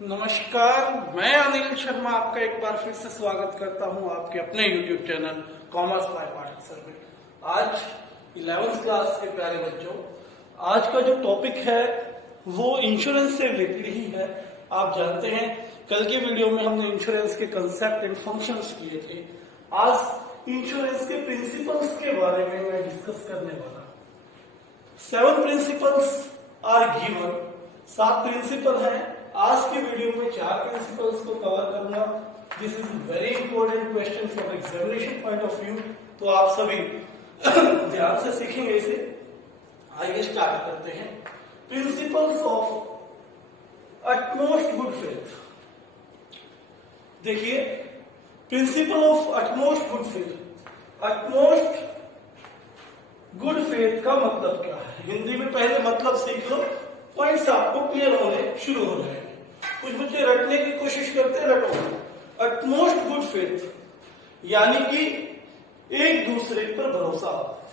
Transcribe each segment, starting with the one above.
नमस्कार, मैं अनिल शर्मा आपका एक बार फिर से स्वागत करता हूं आपके अपने YouTube channel commerce by partner में। आज 11th क्लास के प्यारे बच्चों, आज का जो टॉपिक है वो इंश्योरेंस से रिलेटेड ही है। आप जानते हैं कल के वीडियो में हमने इंश्योरेंस के कंसेप्ट एंड फंक्शंस किए थे। आज इंश्योरेंस के प्रिंसिपल्स के बारे में मैं डिस्कस करने वाला। 7 प्रिंसिपल्स आर गिवन, 7 प्रिंसिपल हैं। आज की वीडियो में 4 प्रिंसिपल्स को कवर करूंगा। This is very important question from examination point of view, तो आप सभी ध्यान से सीखेंगे इसे। आइए स्टार्ट करते हैं। Principles of utmost good faith. देखिए, principle of utmost good faith. Utmost good faith का मतलब क्या है? हिंदी में पहले मतलब सीख लो, पॉइंट्स आपको क्लियर होने शुरू हो जाएंगे। कुछ बच्चे रटने की कोशिश करते हैं, रटो। अटमोस्ट गुड फेथ यानी कि एक दूसरे पर भरोसा।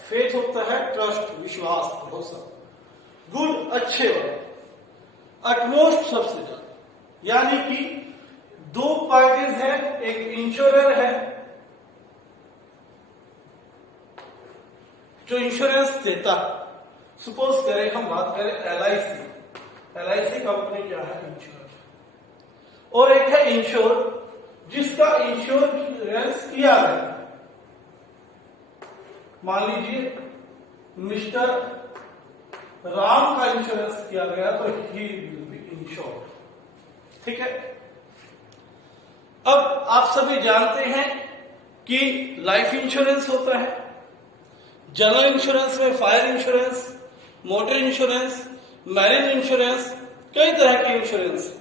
फेथ होता है ट्रस्ट, विश्वास, भरोसा। गुड अच्छे वाला, अटमोस्ट सबसे ज्यादा, यानी कि 2 पार्टीज हैं, एक इंश्योरर है जो इंश्योरेंस देता। सपोज करें हम बात करें LIC। LIC कंपनी क्या है? इंश्योर। और एक है इंश्योर जिसका इंश्योरेंस किया गया। मान लीजिए मिस्टर राम का इंश्योरेंस किया गया तो ही विल बी इंश्योर्ड। ठीक है। अब आप सभी जानते हैं कि लाइफ इंश्योरेंस होता है, जनरल इंश्योरेंस में fire insurance, motor insurance, marriage insurance, कई तरह के इंश्योरेंस।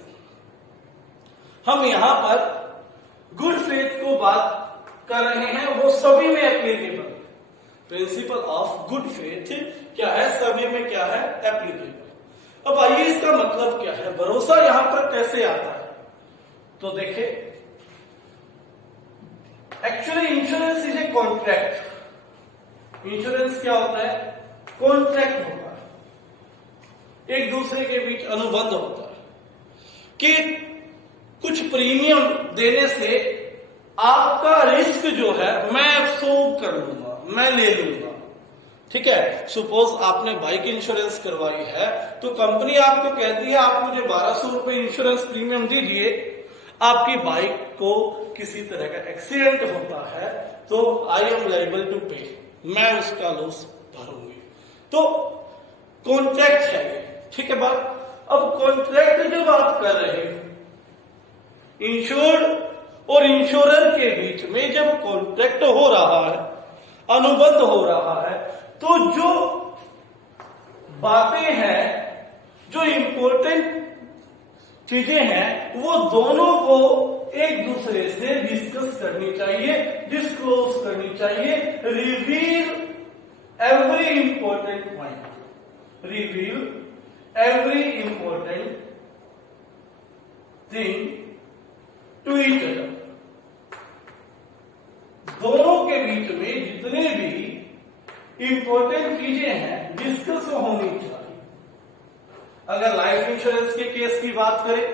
हम यहां पर गुड फेथ को बात कर रहे हैं, वो सभी में applicable. Principle of good faith क्या है? सभी में क्या है? एप्लीकेबल। अब आइए इसका मतलब क्या है, भरोसा यहां पर कैसे आता है? तो देखिए, actually insurance is a contract. Insurance क्या होता है? कॉन्ट्रैक्ट होता है, एक दूसरे के बीच अनुबंध होता है कि कुछ प्रीमियम देने से आपका रिस्क जो है मैं अब्सॉर्ब कर लूंगा, मैं ले लूंगा। ठीक है। सपोज आपने बाइक इंश्योरेंस करवाई है तो कंपनी आपको कहती है आप मुझे 1200 रुपए इंश्योरेंस प्रीमियम दीजिए। आपकी बाइक को किसी तरह का एक्सीडेंट होता है तो आई एम लायबल टू पे, मैं उसका लॉस भरूंगी। तो कॉन्ट्रैक्ट है ये। ठीक है बात। अब कॉन्ट्रैक्ट जो बात कर रहे हैं, इंश्योर्ड और इंश्योरर के बीच में जब कॉन्ट्रैक्ट हो रहा है, अनुबंध हो रहा है, तो जो बातें हैं, जो इंपॉर्टेंट चीजें हैं, वो दोनों को एक दूसरे से डिस्कस करनी चाहिए, डिस्क्लोज करनी चाहिए। Reveal every important point, reveal every important thing to each other. दोनों के बीच में जितने भी इंपॉर्टेंट चीजें हैं डिस्कस होनी चाहिए। अगर लाइफ इंश्योरेंस के केस की बात करें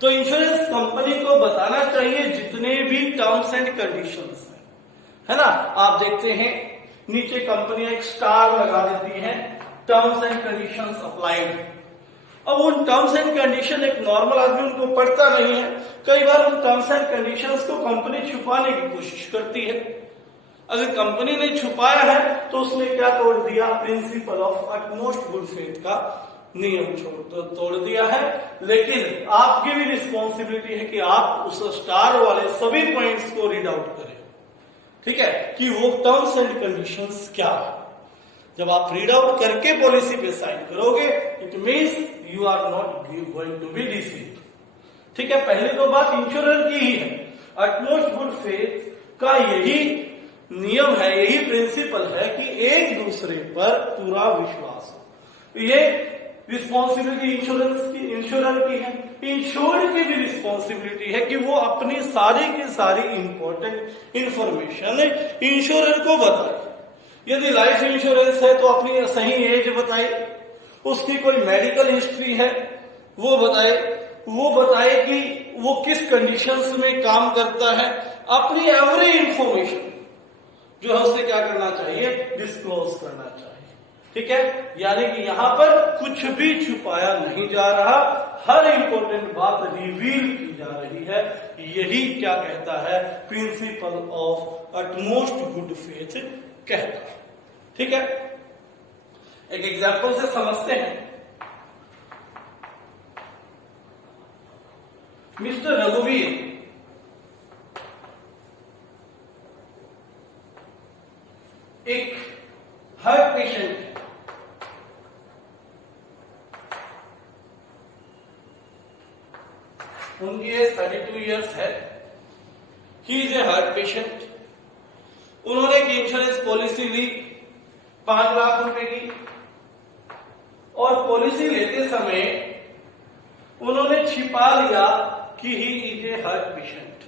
तो इंश्योरेंस कंपनी को बताना चाहिए जितने भी टर्म्स एंड कंडीशंस हैं, है ना। आप देखते हैं नीचे कंपनी एक स्टार लगा देती है, टर्म्स एंड कंडीशंस अप्लाइड। अब उन टर्म्स एंड कंडीशन एक नॉर्मल आदमी उनको पढ़ता नहीं है। कई बार उन टर्म्स एंड कंडीशंस को कंपनी छुपाने की कोशिश करती है। अगर कंपनी ने छुपाया है तो उसने क्या तोड़ दिया? Principal of utmost good faith का नियम तोड़ दिया है। लेकिन आपकी भी रिस्पॉन्सिबिलिटी है कि आप उस स्टार वाले सभी पॉइंट्स को रीड आउट करें। ठीक है, कि वो टर्म्स एंड कंडीशंस क्या है। जब आप रीड आउट करके पॉलिसी पे साइन करोगे, it means you are not going to be deceived. ठीक है। पहले तो बात इंश्योरर की ही है। अटमोस्ट गुड फेथ का यही नियम है, यही प्रिंसिपल है कि एक दूसरे पर पूरा विश्वास हो। ये रिस्पॉन्सिबिलिटी इंश्योरर की है। इंश्योर्ड की भी रिस्पॉन्सिबिलिटी है कि वो अपनी सारी की सारी इंपॉर्टेंट इंफॉर्मेशन इंश्योरर को बताए। यदि लाइफ इंश्योरेंस है तो अपनी सही एज बताए, उसकी कोई मेडिकल हिस्ट्री है वो बताए, वो बताए कि वो किस कंडीशंस में काम करता है, अपनी एवरी इंफॉर्मेशन जो है उसे क्या करना चाहिए, डिस्क्लोज करना चाहिए। ठीक है, यानी कि यहां पर कुछ भी छुपाया नहीं जा रहा, हर इंपॉर्टेंट बात रिवील की जा रही है। यही क्या कहता है, principal of utmost good faith कहता है। ठीक है, एक एग्जाम्पल से समझते हैं। मिस्टर रघुवीर एक हार्ट पेशेंट है। उनकी एज 32 ईयर्स है। He is a heart patient. उन्होंने एक इंश्योरेंस पॉलिसी ली 5 लाख रुपए की, और पॉलिसी लेते समय उन्होंने छिपा लिया कि he is a heart patient.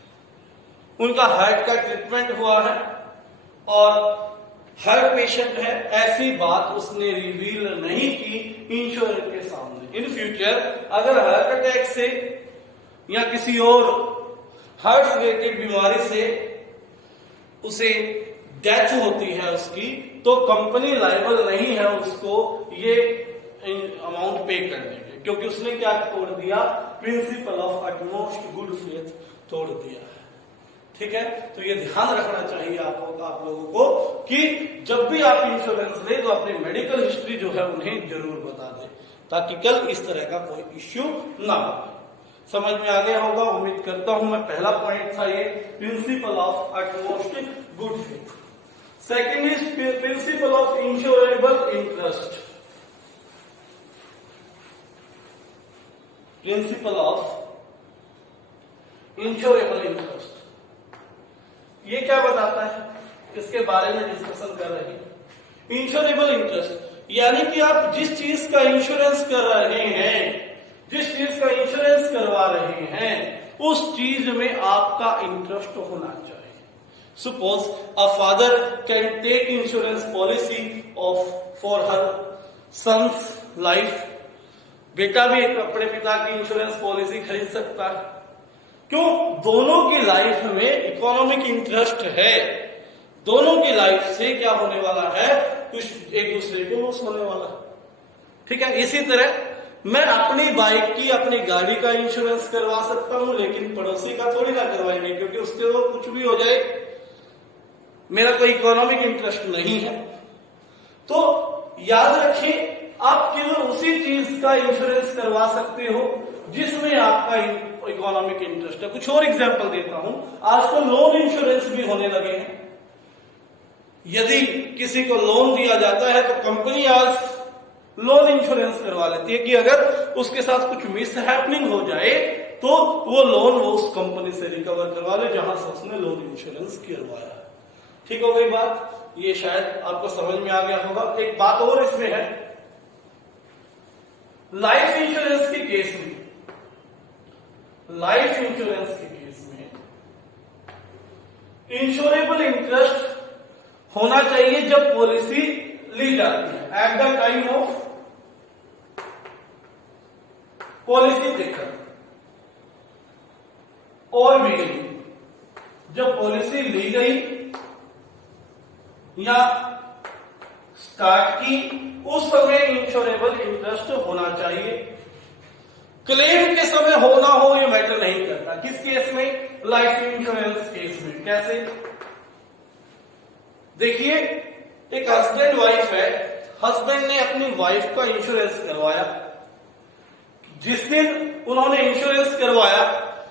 उनका हार्ट का ट्रीटमेंट हुआ है और हार्ट पेशेंट है, ऐसी बात उसने रिवील नहीं की इंश्योरेंस के सामने। इन फ्यूचर अगर हार्ट अटैक से या किसी और हार्ट रिलेटेड बीमारी से उसे डेथ होती है उसकी, तो कंपनी लायबल नहीं है उसको ये अमाउंट पे करने के, क्योंकि उसने क्या तोड़ दिया, principal of utmost good faith तोड़ दिया है। ठीक है, तो ये ध्यान रखना चाहिए आप लोगों को कि जब भी आप इंश्योरेंस ले तो अपनी मेडिकल हिस्ट्री जो है उन्हें जरूर बता दें, ताकि कल इस तरह का कोई इश्यू ना हो। समझ में आ गया होगा, उम्मीद करता हूं मैं। पहला पॉइंट था ये principal of utmost good faith. Second is principle of insurable interest. Principle of insurable interest ये क्या बताता है, इसके बारे में डिस्कशन कर रहे हैं। इंश्योरेबल इंटरेस्ट यानी कि आप जिस चीज का इंश्योरेंस कर रहे हैं, जिस चीज का इंश्योरेंस करवा रहे हैं, उस चीज में आपका इंटरेस्ट होना चाहिए। Suppose a father can take insurance policy of for her son's life. बेटा भी अपने पिता की इंश्योरेंस पॉलिसी खरीद सकता है। क्यों? दोनों की लाइफ में इकोनॉमिक इंटरेस्ट है, दोनों की लाइफ से क्या होने वाला है, कुछ एक दूसरे को लॉस होने वाला है। ठीक है, इसी तरह मैं अपनी बाइक की, अपनी गाड़ी का इंश्योरेंस करवा सकता हूं, लेकिन पड़ोसी का थोड़ी ना करवाएंगे, क्योंकि उसके वो कुछ भी हो जाए, मेरा कोई इकोनॉमिक इंटरेस्ट नहीं है। तो याद रखिए, आप केवल उसी चीज का इंश्योरेंस करवा सकते हो जिसमें आपका इकोनॉमिक इंटरेस्ट है। कुछ और एग्जांपल देता हूं। आज तो लोन इंश्योरेंस भी होने लगे हैं। यदि किसी को लोन दिया जाता है तो कंपनी आज लोन इंश्योरेंस करवा लेती है कि अगर उसके साथ कुछ मिस हैपनिंग हो जाए तो वो लोन वो उस कंपनी से रिकवर करवा ले जहां से उसने लोन इंश्योरेंस करवाया। ठीक हो गई बात, ये शायद आपको समझ में आ गया होगा। एक बात और इसमें है, लाइफ इंश्योरेंस के केस में, लाइफ इंश्योरेंस के केस में इंश्योरेबल इंटरेस्ट होना चाहिए जब पॉलिसी ली जाती है, eight the time of policy taken. और भी जब पॉलिसी ली गई या स्टार्ट की, उस समय इंश्योरेबल इंटरेस्ट होना चाहिए। क्लेम के समय हो ना हो ये मैटर नहीं करता। किस केस में? लाइफ इंश्योरेंस केस में। कैसे? देखिए, एक हस्बैंड वाइफ है, हस्बैंड ने अपनी वाइफ का इंश्योरेंस करवाया। जिस दिन उन्होंने इंश्योरेंस करवाया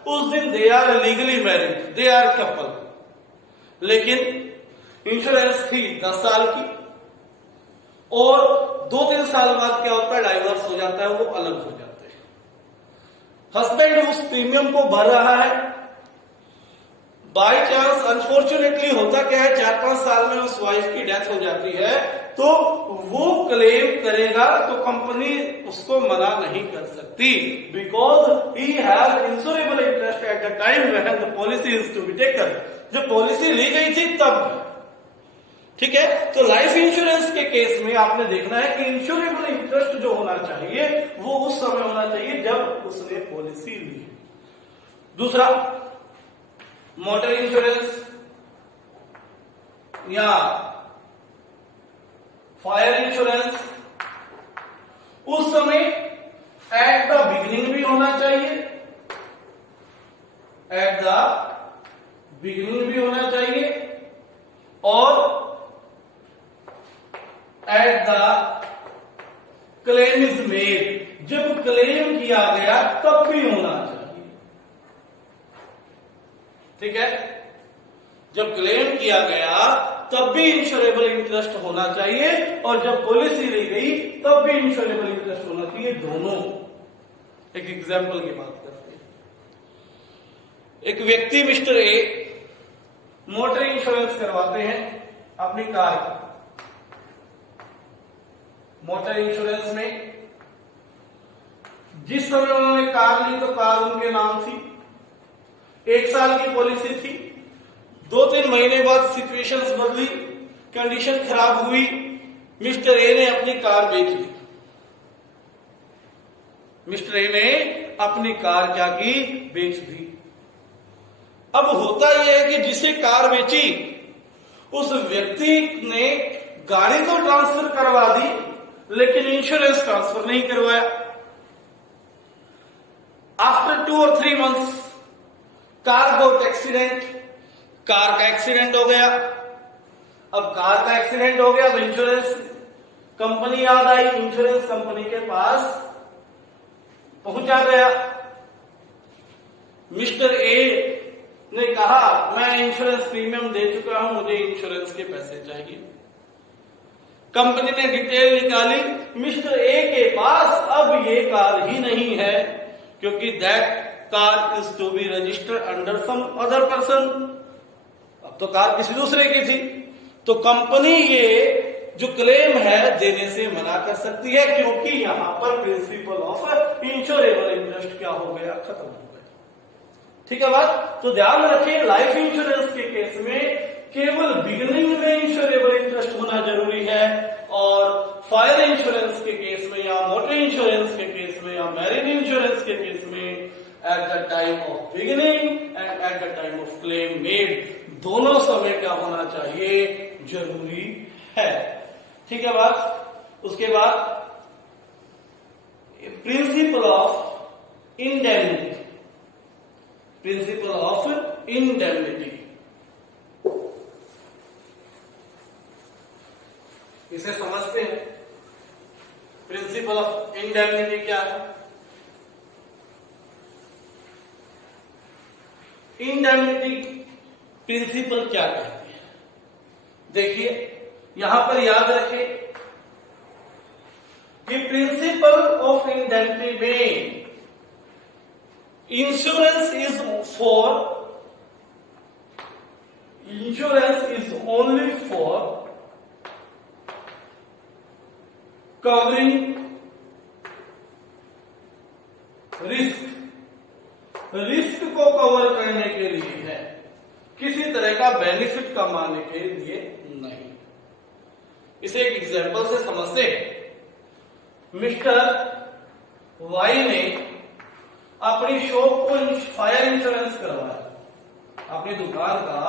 उस दिन they are legally married, they are couple. लेकिन इंश्योरेंस थी 10 साल की और 2-3 साल बाद क्या होता है, डाइवोर्स हो जाता है, वो अलग हो जाते हैं। हस्बैंड उस प्रीमियम को भर रहा है, बाई चांस अनफॉर्चुनेटली होता क्या है, 4-5 साल में उस वाइफ की डेथ हो जाती है, तो वो क्लेम करेगा तो कंपनी उसको मना नहीं कर सकती, because he has insurable interest at the time when the policy is to be taken. जब पॉलिसी ली गई थी तब ठीक है। तो लाइफ इंश्योरेंस के केस में आपने देखना है कि इंश्योरेबल इंटरेस्ट जो होना चाहिए वो उस समय होना चाहिए जब उसने पॉलिसी ली। दूसरा, मोटर इंश्योरेंस या फायर इंश्योरेंस, उस समय एट द बिगिनिंग भी होना चाहिए, एट द बिगिनिंग भी होना चाहिए और at the claim is made, जब क्लेम किया गया तब भी होना चाहिए। ठीक है, जब क्लेम किया गया तब भी इंश्योरेबल इंटरेस्ट होना चाहिए और जब पॉलिसी ली गई तब भी इंश्योरेबल इंटरेस्ट होना चाहिए, दोनों। एक एग्जांपल की बात करते हैं। एक व्यक्ति मिस्टर ए मोटर इंश्योरेंस करवाते हैं अपनी कार का। मोटर इंश्योरेंस में जिस समय उन्होंने कार ली तो कार उनके नाम थी, 1 साल की पॉलिसी थी। 2-3 महीने बाद सिचुएशंस बदली, कंडीशन खराब हुई, मिस्टर ए ने अपनी कार बेच ली। मिस्टर ए ने अपनी कार क्या की? बेच दी। अब होता यह है कि जिसे कार बेची उस व्यक्ति ने गाड़ी तो ट्रांसफर करवा दी लेकिन इंश्योरेंस ट्रांसफर नहीं करवाया। आफ्टर 2 और 3 मंथ्स कार गोट एक्सीडेंट, कार का एक्सीडेंट हो गया। अब कार का एक्सीडेंट हो गया तो इंश्योरेंस कंपनी याद आई, इंश्योरेंस कंपनी के पास पहुंचा गया। मिस्टर ए ने कहा मैं इंश्योरेंस प्रीमियम दे चुका हूं, मुझे इंश्योरेंस के पैसे चाहिए। कंपनी ने डिटेल निकाली, मिस्टर ए के पास अब ये कार ही नहीं है क्योंकि that car is to be registered under some other person. अब तो कार किसी दूसरे की थी, तो कंपनी ये जो क्लेम है देने से मना कर सकती है क्योंकि यहां पर प्रिंसिपल ऑफ इंश्योरेबल इंटरेस्ट क्या हो गया? खत्म हो गया। ठीक है बात? तो ध्यान रखिए, लाइफ इंश्योरेंस के केस में केवल बिगिनिंग में इंश्योरेबल इंटरेस्ट होना जरूरी है और फायर इंश्योरेंस के केस में या मोटर इंश्योरेंस के केस में या मैरिज इंश्योरेंस के केस में eight the time of beginning and eight the time of claim made, दोनों समय क्या होना चाहिए? जरूरी है। ठीक है बात? उसके बाद principle of indemnity, principle of indemnity, इसे समझते हैं। प्रिंसिपल ऑफ इंडेमनिटी क्या है? इंडेमनिटी प्रिंसिपल क्या कहते हैं? देखिए यहां पर याद रखें कि प्रिंसिपल ऑफ इंडेमनिटी में insurance is only for covering risk को कवर करने के लिए है, किसी तरह का बेनिफिट कमाने के लिए नहीं। इसे एक एग्जांपल से समझते हैं। मिस्टर वाई ने अपनी शॉप को फायर इंश्योरेंस करवाया, अपनी दुकान का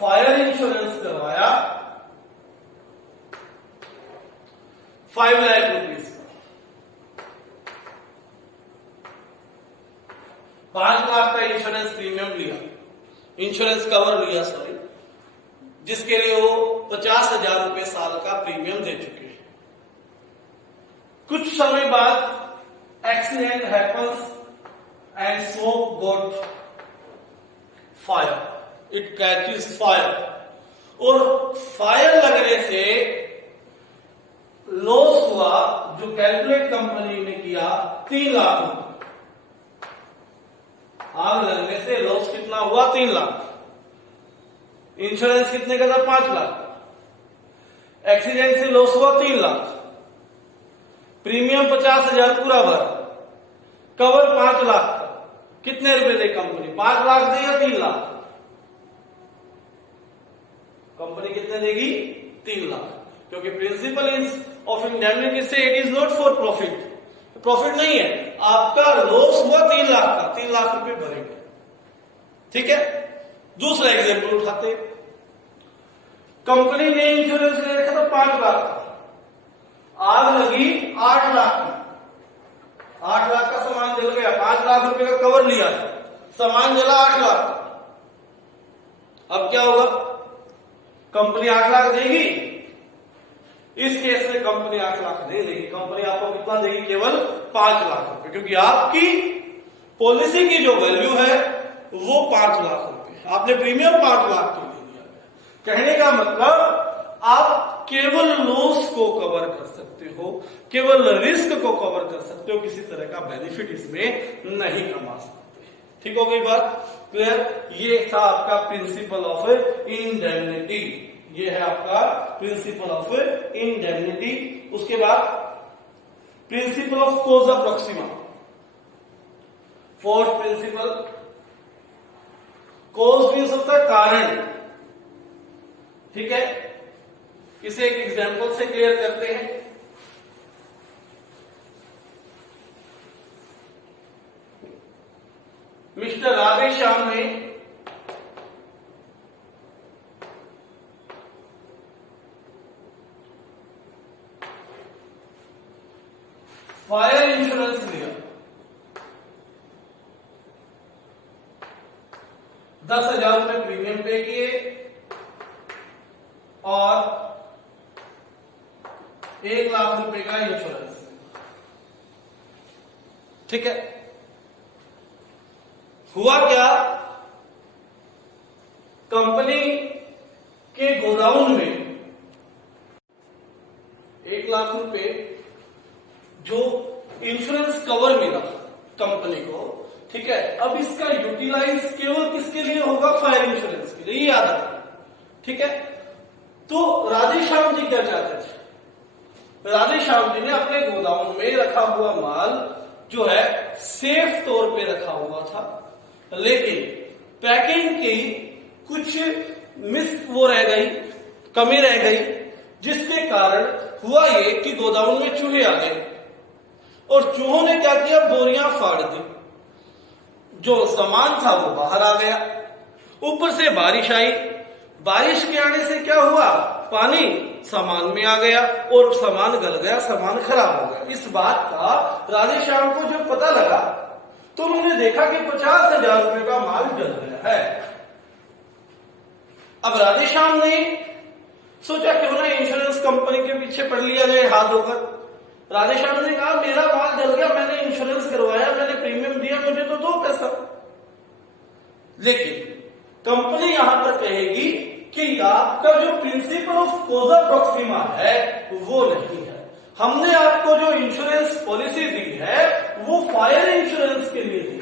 फायर इंश्योरेंस करवाया 5 लाख रुपीज का। 5 लाख का इंश्योरेंस प्रीमियम लिया, इंश्योरेंस कवर लिया, सॉरी, जिसके लिए वो 50,000 रुपए साल का प्रीमियम दे चुके हैं। कुछ समय बाद accident happens and shop got fire, it catches fire, और फायर लगने से लॉस हुआ जो कैलकुलेट कंपनी ने किया 3 लाख रुपए। आग लगने से लॉस कितना हुआ? 3 लाख। इंश्योरेंस कितने का था? 5 लाख। एक्सीडेंट से लॉस हुआ 3 लाख, प्रीमियम 50,000 पूरा भर, कवर 5 लाख का। कितने रुपए दे कंपनी? 5 लाख दे या 3 लाख? कंपनी कितने देगी? 3 लाख, क्योंकि प्रिंसिपल ऑफ इंडेमनिटी से it is not for profit, profit नहीं है, आपका लॉस हुआ 3 लाख का, 3 लाख रुपए भरेंगे। ठीक है, दूसरा एग्जाम्पल उठाते, कंपनी ने इंश्योरेंस ले रखा था 5 लाख का, आग लगी 8 लाख की, 8 लाख का सामान जल गया, 5 लाख रुपए का कवर लिया था, सामान जला 8 लाख का, अब क्या होगा? कंपनी 8 लाख देगी? इस केस में कंपनी 8 लाख नहीं देगी, कंपनी आपको कितना देगी? केवल 5 लाख रुपए, क्योंकि आपकी पॉलिसी की जो वैल्यू है वो 5 लाख रुपए, आपने प्रीमियम 5 लाख के लिए दिया। कहने का मतलब आप केवल लॉस को कवर कर सकते हो, केवल रिस्क को कवर कर सकते हो, किसी तरह का बेनिफिट इसमें नहीं कमा सकते। ठीक हो गई बात? क्लियर? ये था आपका प्रिंसिपल ऑफ इंडेमनिटी, ये है आपका प्रिंसिपल ऑफ इंडेमनिटी। उसके बाद principle of causa proxima, fourth principle. Cause means होता है कारण, ठीक है, इसे एक एग्जांपल से क्लियर करते हैं। मिस्टर राधेश्याम ने फायर इंश्योरेंस लिया, 10,000 रुपए प्रीमियम पे किए और 1 लाख रुपए का इंश्योरेंस। ठीक है, हुआ क्या? कंपनी के गोडाउन में 1 लाख रुपए जो इंश्योरेंस कवर मिला कंपनी को, ठीक है, अब इसका यूटिलाइज केवल किसके लिए होगा? फायर इंश्योरेंस के लिए, ये याद रखना। ठीक है, तो राधेश्याम जी क्या चाहते थे? राधेश्याम जी ने अपने गोदाम में रखा हुआ माल जो है सेफ तौर पे रखा हुआ था, लेकिन पैकिंग की कुछ वो रह गई, कमी रह गई, जिसके कारण हुआ ये कि गोदाम में चूहे आ गए और चूहों ने क्या किया? बोरियां फाड़ दी, जो सामान था वो बाहर आ गया, ऊपर से बारिश आई, बारिश के आने से क्या हुआ? पानी सामान में आ गया और सामान गल गया, सामान खराब हो गया। इस बात का राधेश्याम को जब पता लगा तो उन्होंने देखा कि 50,000 रुपए का माल जल गया है। अब राधेश्याम ने सोचा क्यों ना इंश्योरेंस कंपनी के पीछे पड़ लिया जाए हाथ धोकर। राधेश्याम ने कहा मेरा माल जल गया, मैंने इंश्योरेंस करवाया, मैंने प्रीमियम दिया, मुझे तो दो पैसा। लेकिन कंपनी यहां पर कहेगी कि आपका जो प्रिंसिपल ऑफ कॉजा प्रॉक्सिमा है वो नहीं है, हमने आपको जो इंश्योरेंस पॉलिसी दी है वो फायर इंश्योरेंस के लिए दी।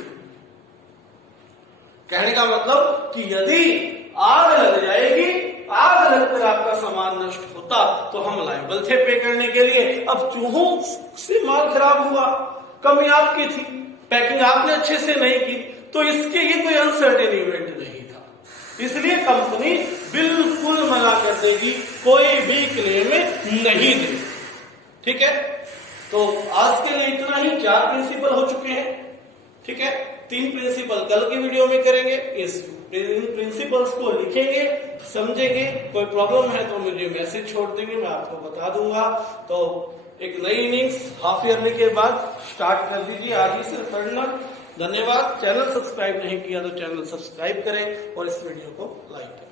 कहने का मतलब कि यदि आग लग जाएगी, आग लगकर आपका सामान नष्ट होता तो हम लायबल थे पे करने के लिए। अब चूहों से माल खराब हुआ, कमी आपकी थी, पैकिंग आपने अच्छे से नहीं की, तो इसके ये कोई अनसर्टेन इवेंट नहीं था, इसलिए कंपनी बिल्कुल मना कर देगी, कोई भी क्लेम नहीं देगी। ठीक है, तो आज के लिए इतना ही। 4 प्रिंसिपल हो चुके हैं। ठीक है, 3 प्रिंसिपल कल की वीडियो में करेंगे, इन प्रिंसिपल्स को लिखेंगे, समझेंगे। कोई प्रॉब्लम है तो मुझे मैसेज छोड़ देंगे, मैं आपको बता दूंगा। तो एक नई इनिंग्स हाफ ईयरली के बाद स्टार्ट कर दीजिए, आगे से पढ़ना। धन्यवाद। चैनल सब्सक्राइब नहीं किया तो चैनल सब्सक्राइब करें और इस वीडियो को लाइक करें।